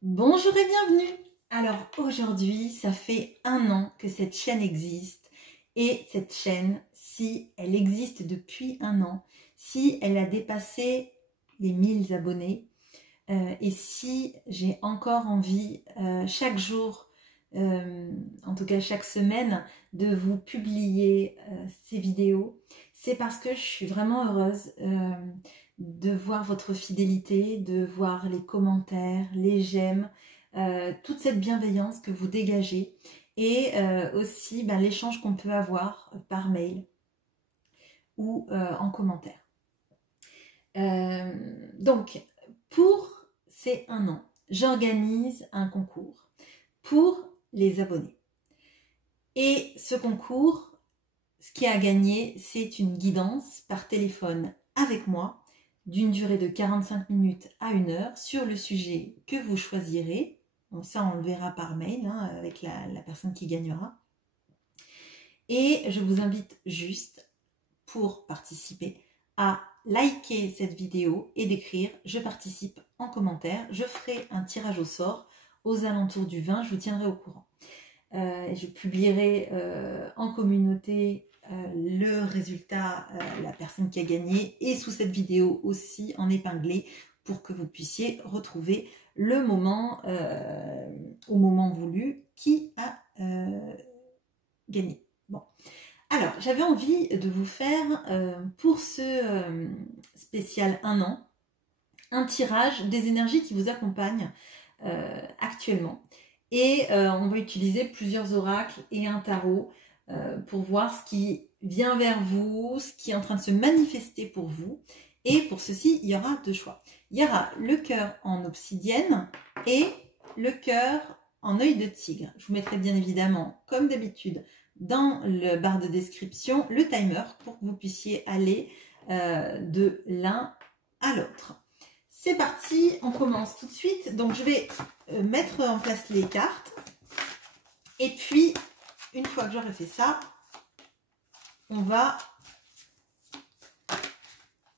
Bonjour et bienvenue. Alors aujourd'hui, ça fait 1 an que cette chaîne existe et cette chaîne, si elle existe depuis 1 an, si elle a dépassé les 1000 abonnés et si j'ai encore envie chaque jour, en tout cas chaque semaine, de vous publier ces vidéos, c'est parce que je suis vraiment heureuse de voir votre fidélité, de voir les commentaires, les j'aime, toute cette bienveillance que vous dégagez et aussi l'échange qu'on peut avoir par mail ou en commentaire. Donc, pour ces 1 an, j'organise un concours pour les abonnés. Et ce concours, ce qui a gagné, c'est une guidance par téléphone avec moi d'une durée de 45 minutes à 1 heure sur le sujet que vous choisirez. Donc ça, on le verra par mail avec la personne qui gagnera. Et je vous invite juste, pour participer, à liker cette vidéo et d'écrire « Je participe » en commentaire. Je ferai un tirage au sort aux alentours du 20, je vous tiendrai au courant. Je publierai en communauté le résultat, la personne qui a gagné, et sous cette vidéo aussi en épinglé pour que vous puissiez retrouver le moment, au moment voulu, qui a gagné. Bon. Alors, j'avais envie de vous faire, pour ce spécial 1 an, un tirage des énergies qui vous accompagnent actuellement. Et on va utiliser plusieurs oracles et un tarot pour voir ce qui vient vers vous, ce qui est en train de se manifester pour vous. Et pour ceci, il y aura 2 choix. Il y aura le cœur en obsidienne et le cœur en œil de tigre. Je vous mettrai bien évidemment, comme d'habitude, dans le barre de description, le timer pour que vous puissiez aller de l'un à l'autre. C'est parti, on commence tout de suite. Donc je vais mettre en place les cartes. Et puis, une fois que j'aurai fait ça, on va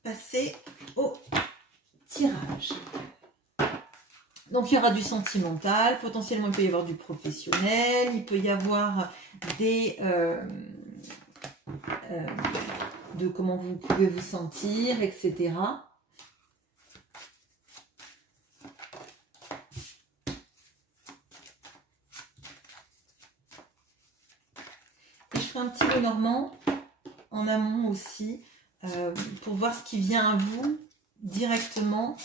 passer au tirage. Donc il y aura du sentimental, potentiellement il peut y avoir du professionnel, il peut y avoir des de comment vous pouvez vous sentir, etc. Et je ferai un petit lot normand en amont aussi pour voir ce qui vient à vous directement.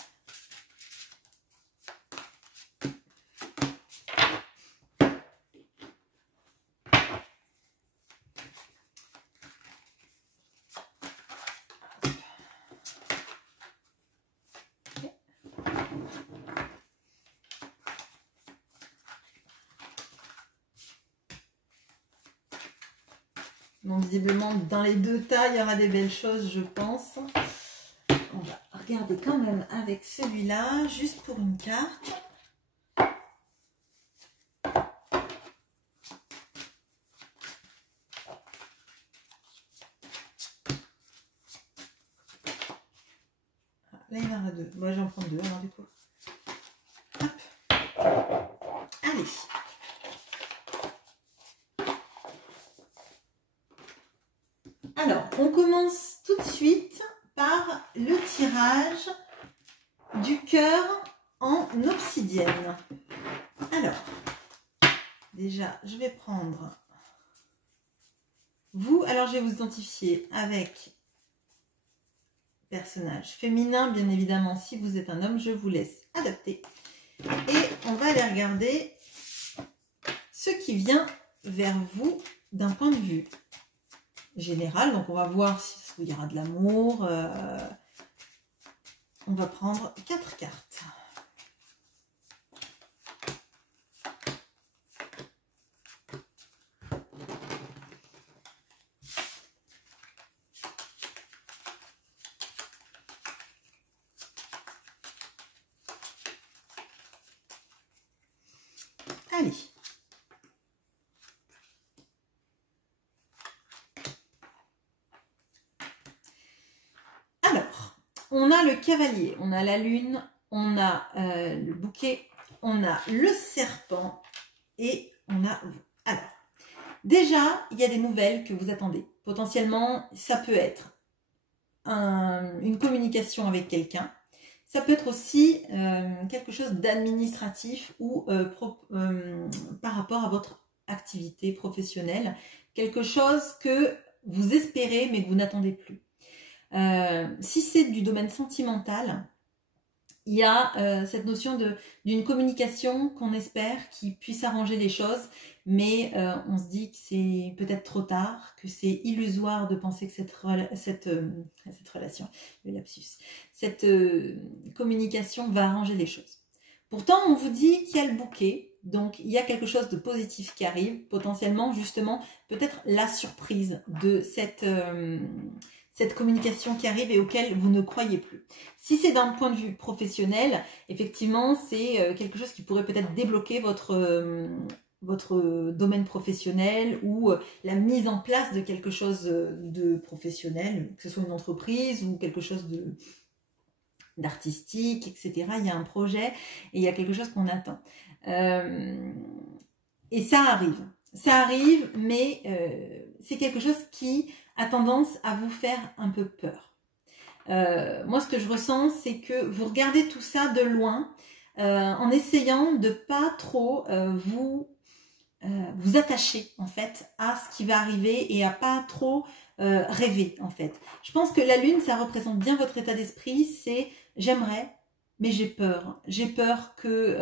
Donc visiblement dans les 2 tas il y aura des belles choses, je pense. On va regarder quand même avec celui-là, juste pour une carte. Là il y en aura 2. Moi j'en prends 2 alors du coup. Hop. Allez. Alors, on commence tout de suite par le tirage du cœur en obsidienne. Alors, déjà, je vais prendre vous. Alors, je vais vous identifier avec personnage féminin, bien évidemment. Si vous êtes un homme, je vous laisse adapter. Et on va aller regarder ce qui vient vers vous d'un point de vue général. Donc on va voir s'il y aura de l'amour. On va prendre 4 cartes. Allez. Alors, on a le cavalier, on a la lune, on a le bouquet, on a le serpent et on a vous. Alors, déjà, il y a des nouvelles que vous attendez. Potentiellement, ça peut être une communication avec quelqu'un. Ça peut être aussi quelque chose d'administratif ou par rapport à votre activité professionnelle. Quelque chose que vous espérez mais que vous n'attendez plus. Si c'est du domaine sentimental, il y a cette notion d'une communication qu'on espère qui puisse arranger les choses, mais on se dit que c'est peut-être trop tard, que c'est illusoire de penser que cette relation, le lapsus, cette communication va arranger les choses. Pourtant, on vous dit qu'il y a le bouquet, donc il y a quelque chose de positif qui arrive, potentiellement justement peut-être la surprise de cette communication qui arrive et auquel vous ne croyez plus. Si c'est d'un point de vue professionnel, effectivement, c'est quelque chose qui pourrait peut-être débloquer votre domaine professionnel ou la mise en place de quelque chose de professionnel, que ce soit une entreprise ou quelque chose d'artistique, etc. Il y a un projet et il y a quelque chose qu'on attend. Et ça arrive, mais c'est quelque chose qui a tendance à vous faire un peu peur. Moi, ce que je ressens, c'est que vous regardez tout ça de loin en essayant de pas trop vous attacher en fait à ce qui va arriver et à pas trop rêver en fait. Je pense que la lune, ça représente bien votre état d'esprit, c'est j'aimerais, mais j'ai peur. J'ai peur que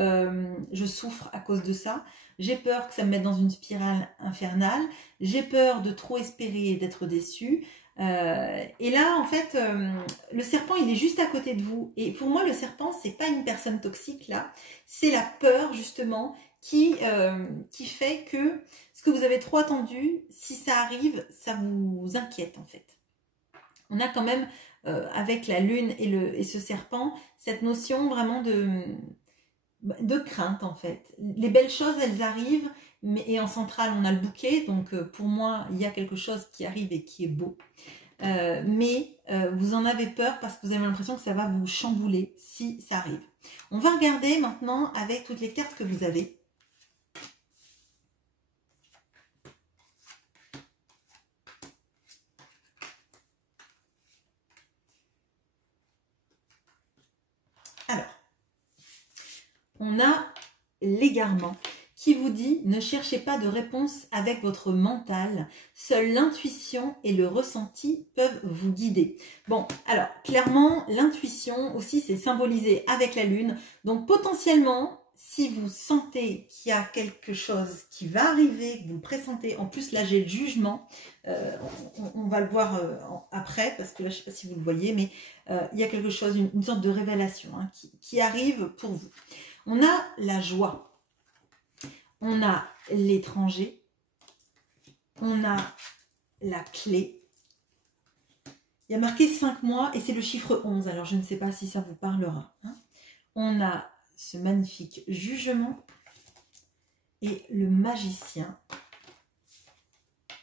je souffre à cause de ça. J'ai peur que ça me mette dans une spirale infernale. J'ai peur de trop espérer et d'être déçue. Et là, en fait, le serpent, il est juste à côté de vous. Et pour moi, le serpent, c'est pas une personne toxique, là. C'est la peur, justement, qui fait que ce que vous avez trop attendu, si ça arrive, ça vous inquiète, en fait. On a quand même, avec la lune et ce serpent, cette notion vraiment de crainte, en fait. Les belles choses, elles arrivent, et en centrale, on a le bouquet. Donc, pour moi, il y a quelque chose qui arrive et qui est beau. Mais vous en avez peur parce que vous avez l'impression que ça va vous chambouler si ça arrive. On va regarder maintenant avec toutes les cartes que vous avez. Alors, on a l'égarement qui vous dit « Ne cherchez pas de réponse avec votre mental, seule l'intuition et le ressenti peuvent vous guider. » Bon, alors, clairement, l'intuition aussi, c'est symbolisé avec la lune. Donc, potentiellement, si vous sentez qu'il y a quelque chose qui va arriver, que vous le pressentez, en plus, là, j'ai le jugement, on va le voir après, parce que là, je ne sais pas si vous le voyez, mais il y a quelque chose, une sorte de révélation hein, qui arrive pour vous. On a la joie. On a l'étranger, on a la clé. Il y a marqué 5 mois et c'est le chiffre 11, alors je ne sais pas si ça vous parlera. Hein. On a ce magnifique jugement et le magicien,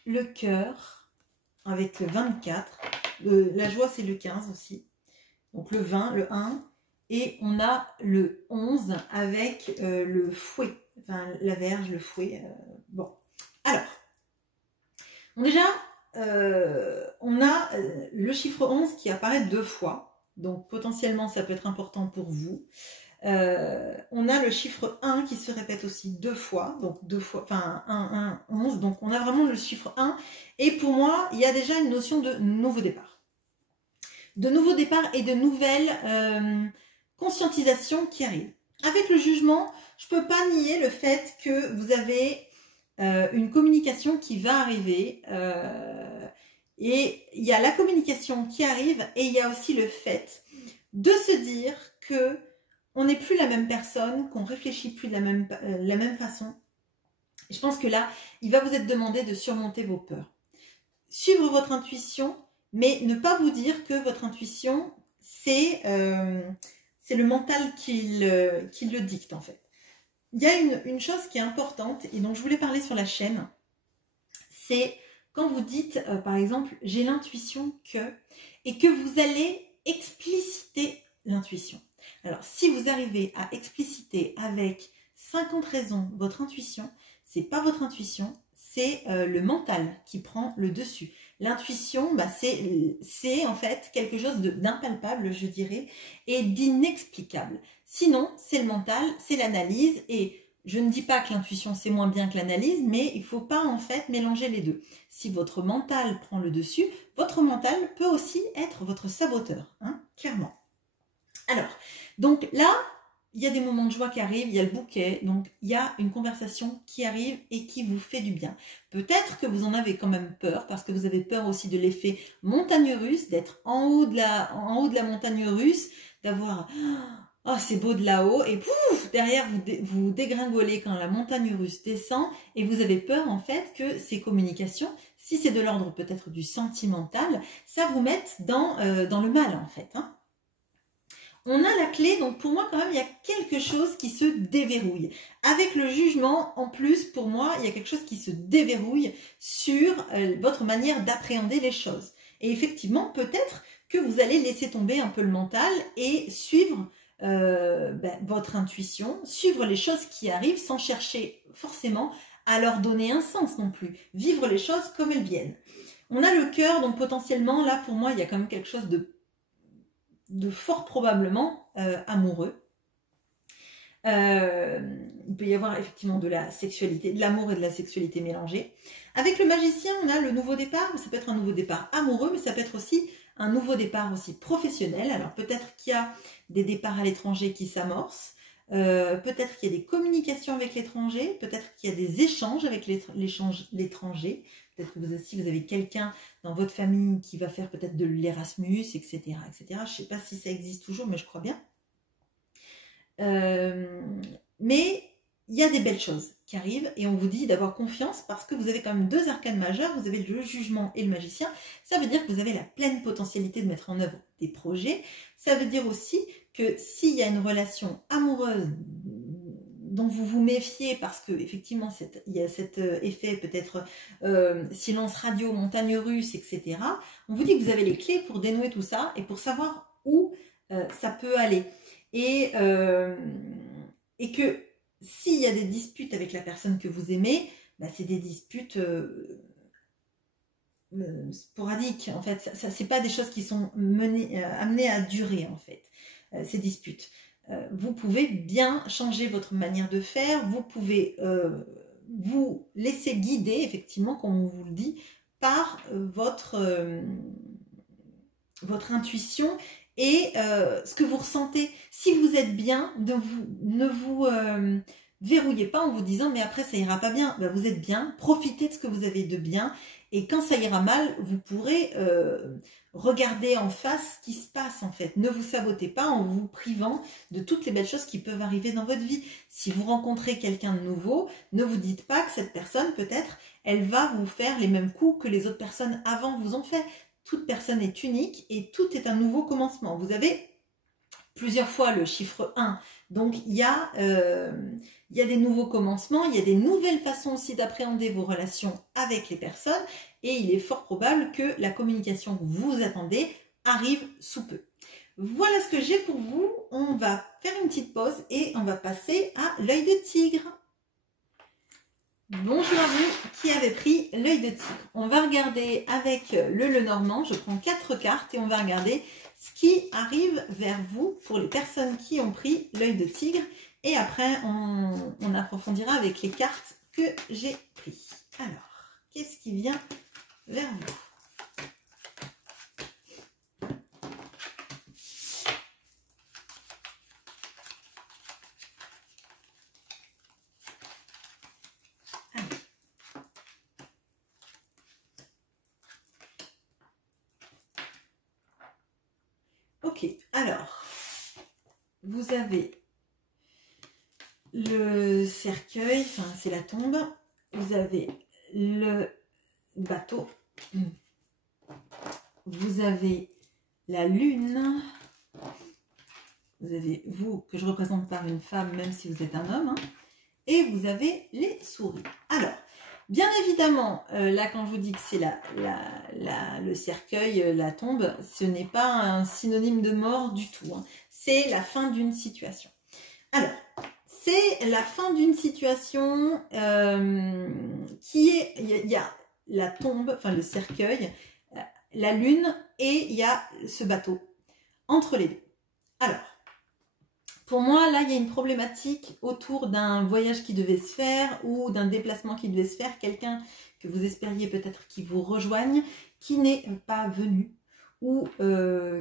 le cœur avec le 24, la joie c'est le 15 aussi, donc le 20, le 1, et on a le 11 avec le fouet. Enfin, la verge, le fouet. Bon, alors, déjà, on a le chiffre 11 qui apparaît 2 fois. Donc, potentiellement, ça peut être important pour vous. On a le chiffre 1 qui se répète aussi 2 fois. Donc, 2 fois, enfin, 1, 1, 11. Donc, on a vraiment le chiffre 1. Et pour moi, il y a déjà une notion de nouveau départ. De nouveau départ et de nouvelles conscientisations qui arrivent. Avec le jugement, je ne peux pas nier le fait que vous avez une communication qui va arriver. Et il y a la communication qui arrive et il y a aussi le fait de se dire que on n'est plus la même personne, qu'on réfléchit plus de la même façon. Et je pense que là, il va vous être demandé de surmonter vos peurs. Suivre votre intuition, mais ne pas vous dire que votre intuition, c'est le mental qui le dicte en fait. Il y a une chose qui est importante et dont je voulais parler sur la chaîne, c'est quand vous dites par exemple j'ai l'intuition que, et que vous allez expliciter l'intuition. Alors, si vous arrivez à expliciter avec 50 raisons votre intuition, c'est pas votre intuition, c'est le mental qui prend le dessus. L'intuition, bah, c'est en fait quelque chose d'impalpable, je dirais, et d'inexplicable. Sinon, c'est le mental, c'est l'analyse, et je ne dis pas que l'intuition c'est moins bien que l'analyse, mais il ne faut pas en fait mélanger les deux. Si votre mental prend le dessus, votre mental peut aussi être votre saboteur, hein, clairement. Alors, donc là, il y a des moments de joie qui arrivent, il y a le bouquet, donc il y a une conversation qui arrive et qui vous fait du bien. Peut-être que vous en avez quand même peur, parce que vous avez peur aussi de l'effet montagne russe, d'être en haut de la montagne russe, d'avoir « Oh, c'est beau de là-haut » et pouf, derrière vous dégringolez quand la montagne russe descend et vous avez peur en fait que ces communications, si c'est de l'ordre peut-être du sentimental, ça vous mette dans le mal en fait, hein. On a la clé, donc pour moi quand même, il y a quelque chose qui se déverrouille. Avec le jugement, en plus, pour moi, il y a quelque chose qui se déverrouille sur votre manière d'appréhender les choses. Et effectivement, peut-être que vous allez laisser tomber un peu le mental et suivre votre intuition, suivre les choses qui arrivent sans chercher forcément à leur donner un sens non plus. Vivre les choses comme elles viennent. On a le cœur, donc potentiellement, là, pour moi, il y a quand même quelque chose de fort probablement amoureux. Il peut y avoir effectivement de la sexualité, de l'amour et de la sexualité mélangés. Avec le magicien, on a le nouveau départ. Ça peut être un nouveau départ amoureux, mais ça peut être aussi un nouveau départ aussi professionnel. Alors peut-être qu'il y a des départs à l'étranger qui s'amorcent. Peut-être qu'il y a des communications avec l'étranger. Peut-être qu'il y a des échanges avec l'étranger. Peut-être que vous avez quelqu'un dans votre famille qui va faire peut-être de l'Erasmus, etc., etc. Je ne sais pas si ça existe toujours, mais je crois bien. Mais il y a des belles choses qui arrivent et on vous dit d'avoir confiance parce que vous avez quand même deux arcanes majeures, vous avez le jugement et le magicien. Ça veut dire que vous avez la pleine potentialité de mettre en œuvre des projets. Ça veut dire aussi que s'il y a une relation amoureuse dont vous vous méfiez parce que effectivement il y a cet effet peut-être silence radio, montagne russe, etc. On vous dit que vous avez les clés pour dénouer tout ça et pour savoir où ça peut aller. Et que s'il y a des disputes avec la personne que vous aimez, bah, c'est des disputes sporadiques. En fait, ça c'est pas des choses qui sont amenées à durer en fait. Ces disputes. Vous pouvez bien changer votre manière de faire. Vous pouvez vous laisser guider effectivement, comme on vous le dit, par votre intuition. Et ce que vous ressentez, si vous êtes bien, ne vous verrouillez pas en vous disant mais après ça ira pas bien. Ben, vous êtes bien, profitez de ce que vous avez de bien et quand ça ira mal, vous pourrez regarder en face ce qui se passe en fait. Ne vous sabotez pas en vous privant de toutes les belles choses qui peuvent arriver dans votre vie. Si vous rencontrez quelqu'un de nouveau, ne vous dites pas que cette personne peut-être, elle va vous faire les mêmes coups que les autres personnes avant vous ont fait. Toute personne est unique et tout est un nouveau commencement. Vous avez plusieurs fois le chiffre 1. Donc, il y a des nouveaux commencements, il y a des nouvelles façons aussi d'appréhender vos relations avec les personnes et il est fort probable que la communication que vous attendez arrive sous peu. Voilà ce que j'ai pour vous. On va faire une petite pause et on va passer à l'œil de tigre. Bonjour à vous qui avez pris l'œil de tigre. On va regarder avec le Lenormand. Je prends 4 cartes et on va regarder ce qui arrive vers vous pour les personnes qui ont pris l'œil de tigre. Et après, on approfondira avec les cartes que j'ai prises. Alors, qu'est-ce qui vient vers vous ? Ok, alors, vous avez le cercueil, enfin c'est la tombe, vous avez le bateau, vous avez la lune, vous avez vous que je représente par une femme même si vous êtes un homme, hein, et vous avez les souris. Alors, Bien évidemment, là quand je vous dis que c'est le cercueil, la tombe, ce n'est pas un synonyme de mort du tout, hein. C'est la fin d'une situation. Alors, c'est la fin d'une situation qui est, il y a la tombe, enfin le cercueil, la lune et il y a ce bateau entre les deux. Alors, pour moi, là, il y a une problématique autour d'un voyage qui devait se faire ou d'un déplacement qui devait se faire, quelqu'un que vous espériez peut-être qui vous rejoigne, qui n'est pas venu ou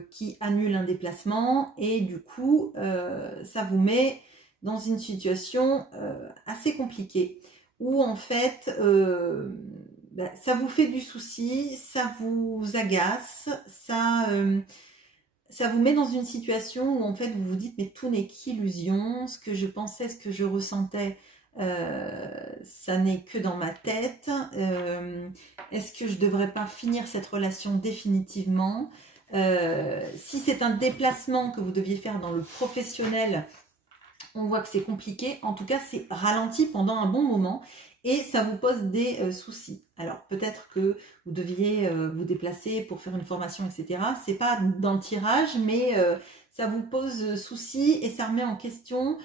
qui annule un déplacement et du coup, ça vous met dans une situation assez compliquée où en fait, ça vous fait du souci, ça vous agace, ça vous met dans une situation où en fait vous vous dites mais tout n'est qu'illusion, ce que je pensais, ce que je ressentais, ça n'est que dans ma tête. Est-ce que je devrais pas finir cette relation définitivement? Si c'est un déplacement que vous deviez faire dans le professionnel, on voit que c'est compliqué. En tout cas, c'est ralenti pendant un bon moment et ça vous pose des soucis. Alors, peut-être que vous deviez vous déplacer pour faire une formation, etc. C'est pas dans le tirage, mais ça vous pose soucis et ça remet en question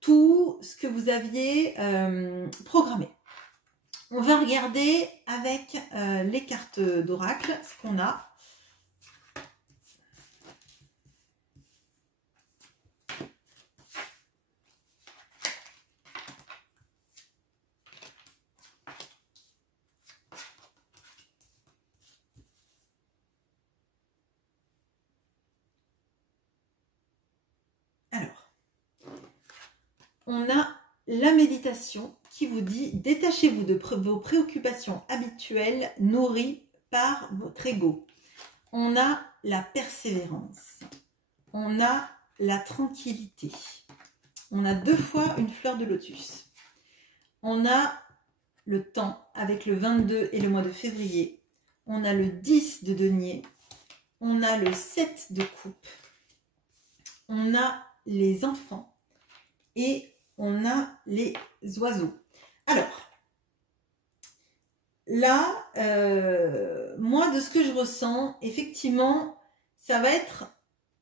tout ce que vous aviez programmé. On va regarder avec les cartes d'oracle ce qu'on a. On a la méditation qui vous dit « Détachez-vous de vos préoccupations habituelles nourries par votre ego ». On a la persévérance. On a la tranquillité. On a 2 fois une fleur de lotus. On a le temps avec le 22 et le mois de février. On a le 10 de denier. On a le 7 de coupe. On a les enfants. Et on a les oiseaux. Alors, là, moi, de ce que je ressens, effectivement, ça va être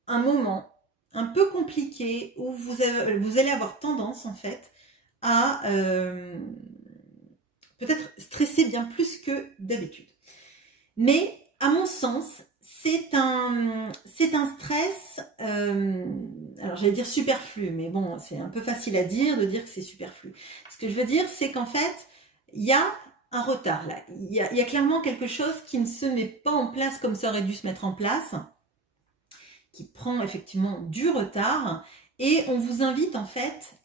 un moment un peu compliqué où vous allez avoir tendance, en fait, à peut-être stresser bien plus que d'habitude. Mais, à mon sens, c'est un stress, alors j'allais dire superflu, mais bon, c'est un peu facile à dire de dire que c'est superflu. Ce que je veux dire, c'est qu'en fait, il y a un retard là. Il y a clairement quelque chose qui ne se met pas en place comme ça aurait dû se mettre en place, qui prend effectivement du retard. Et on vous invite en fait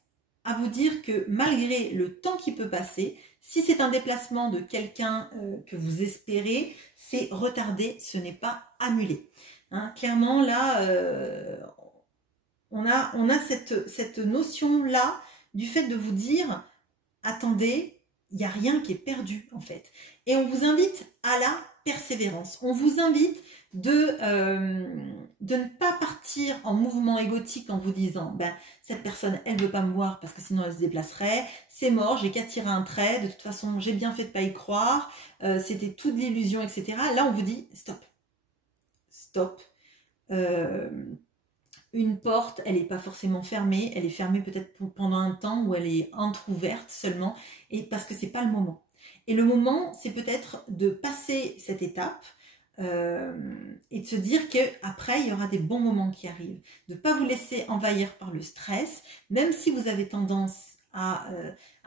à vous dire que malgré le temps qui peut passer, si c'est un déplacement de quelqu'un que vous espérez, c'est retardé, ce n'est pas annulé. Hein, clairement, là, on a cette notion-là du fait de vous dire, attendez, il n'y a rien qui est perdu en fait. Et on vous invite à la persévérance. On vous invite de ne pas partir en mouvement égotique en vous disant ben, cette personne elle veut pas me voir parce que sinon elle se déplacerait, c'est mort, j'ai qu'à tirer un trait, de toute façon j'ai bien fait de pas y croire, c'était toute l'illusion, etc. Là on vous dit stop, stop. Une porte, elle n'est pas forcément fermée, elle est fermée peut-être pendant un temps où elle est entrouverte seulement, et parce que c'est pas le moment. Et le moment, c'est peut-être de passer cette étape et de se dire qu'après, il y aura des bons moments qui arrivent. De ne pas vous laisser envahir par le stress, même si vous avez tendance à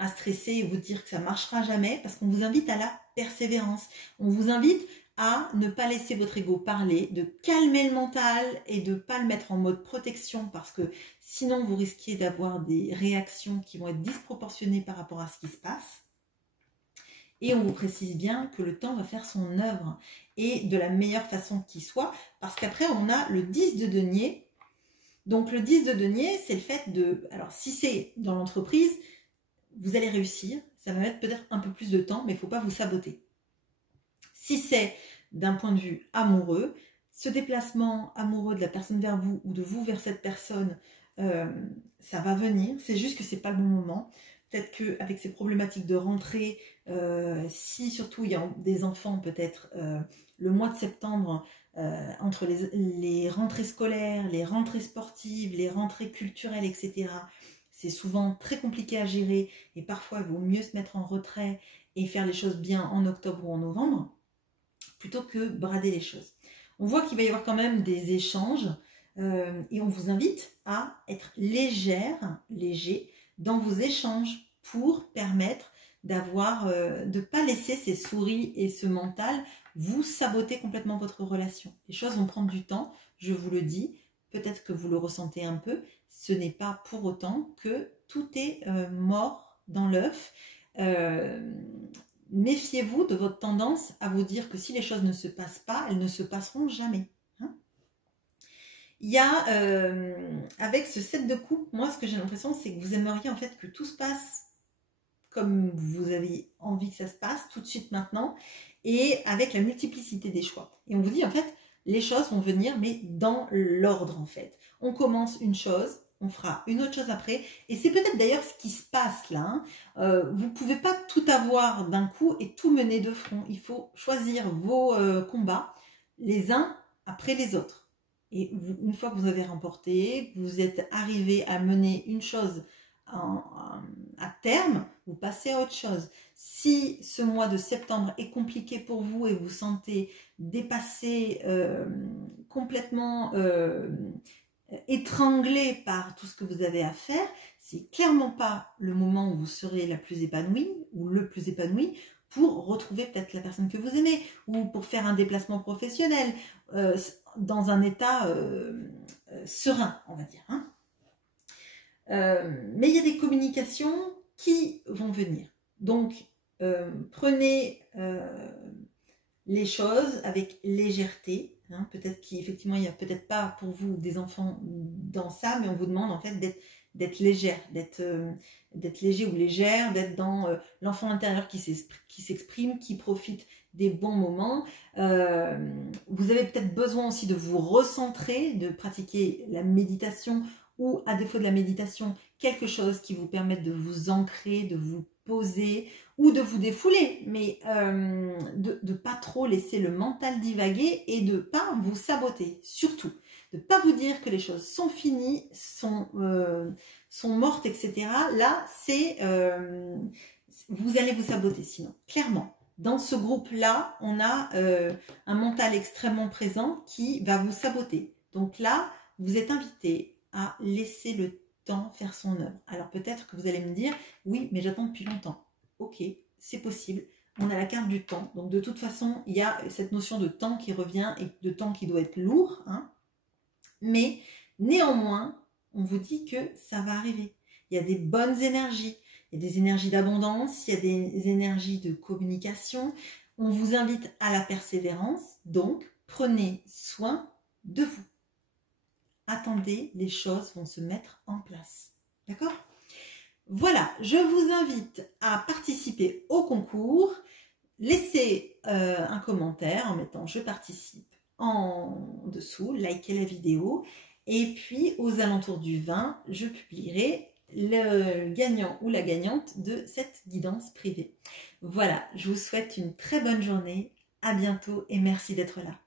stresser et vous dire que ça ne marchera jamais, parce qu'on vous invite à la persévérance. On vous invite à ne pas laisser votre ego parler, de calmer le mental et de ne pas le mettre en mode protection parce que sinon vous risquez d'avoir des réactions qui vont être disproportionnées par rapport à ce qui se passe. Et on vous précise bien que le temps va faire son œuvre et de la meilleure façon qui soit parce qu'après on a le 10 de denier. Donc le 10 de denier, c'est le fait de... Alors si c'est dans l'entreprise, vous allez réussir, ça va mettre peut-être un peu plus de temps, mais il ne faut pas vous saboter. Si c'est d'un point de vue amoureux, ce déplacement amoureux de la personne vers vous ou de vous vers cette personne, ça va venir. C'est juste que ce n'est pas le bon moment. peut-être qu'avec ces problématiques de rentrée, si surtout il y a des enfants, peut-être le mois de septembre, entre les rentrées scolaires, les rentrées sportives, les rentrées culturelles, etc., c'est souvent très compliqué à gérer et parfois il vaut mieux se mettre en retrait et faire les choses bien en octobre ou en novembre, plutôt que brader les choses. On voit qu'il va y avoir quand même des échanges et on vous invite à être léger dans vos échanges pour permettre de ne pas laisser ces souris et ce mental vous saboter complètement votre relation. Les choses vont prendre du temps, je vous le dis, peut-être que vous le ressentez un peu, ce n'est pas pour autant que tout est mort dans l'œuf. Méfiez-vous de votre tendance à vous dire que si les choses ne se passent pas, elles ne se passeront jamais. Hein, il y a, avec ce 7 de coupe, moi ce que j'ai l'impression, c'est que vous aimeriez en fait que tout se passe comme vous avez envie que ça se passe, tout de suite maintenant, et avec la multiplicité des choix. Et on vous dit en fait, les choses vont venir, mais dans l'ordre en fait. On commence une chose, on fera une autre chose après. Et c'est peut-être d'ailleurs ce qui se passe là. Hein. Vous ne pouvez pas tout avoir d'un coup et tout mener de front. Il faut choisir vos combats les uns après les autres. Et une fois que vous avez remporté, vous êtes arrivé à mener une chose à terme, vous passez à autre chose. Si ce mois de septembre est compliqué pour vous et vous sentez dépassé, complètement étranglé par tout ce que vous avez à faire, c'est clairement pas le moment où vous serez la plus épanouie ou le plus épanoui pour retrouver peut-être la personne que vous aimez ou pour faire un déplacement professionnel dans un état serein, on va dire. Hein. Mais il y a des communications qui vont venir. Donc, prenez les choses avec légèreté. Hein. Peut-être qu'effectivement, il n'y a peut-être pas pour vous des enfants dans ça, mais on vous demande en fait d'être légère, d'être léger ou légère, d'être dans l'enfant intérieur qui s'exprime, qui profite des bons moments. Vous avez peut-être besoin aussi de vous recentrer, de pratiquer la méditation ou à défaut de la méditation, quelque chose qui vous permette de vous ancrer, de vous poser ou de vous défouler, mais de ne pas trop laisser le mental divaguer et de ne pas vous saboter, surtout. De ne pas vous dire que les choses sont finies, sont mortes, etc. Là, vous allez vous saboter sinon, clairement. Dans ce groupe-là, on a un mental extrêmement présent qui va vous saboter. Donc là, vous êtes invité à laisser le temps faire son œuvre. Alors peut-être que vous allez me dire, oui, mais j'attends depuis longtemps. Ok, c'est possible. On a la carte du temps. Donc de toute façon, il y a cette notion de temps qui revient et de temps qui doit être lourd. Hein. Mais néanmoins, on vous dit que ça va arriver. Il y a des bonnes énergies. Il y a des énergies d'abondance, il y a des énergies de communication. On vous invite à la persévérance. Donc, prenez soin de vous. Attendez, les choses vont se mettre en place. D'accord ? Voilà, je vous invite à participer au concours. Laissez un commentaire en mettant « Je participe » en dessous, likez la vidéo. Et puis, aux alentours du 20, je publierai le gagnant ou la gagnante de cette guidance privée. Voilà, je vous souhaite une très bonne journée. À bientôt et merci d'être là.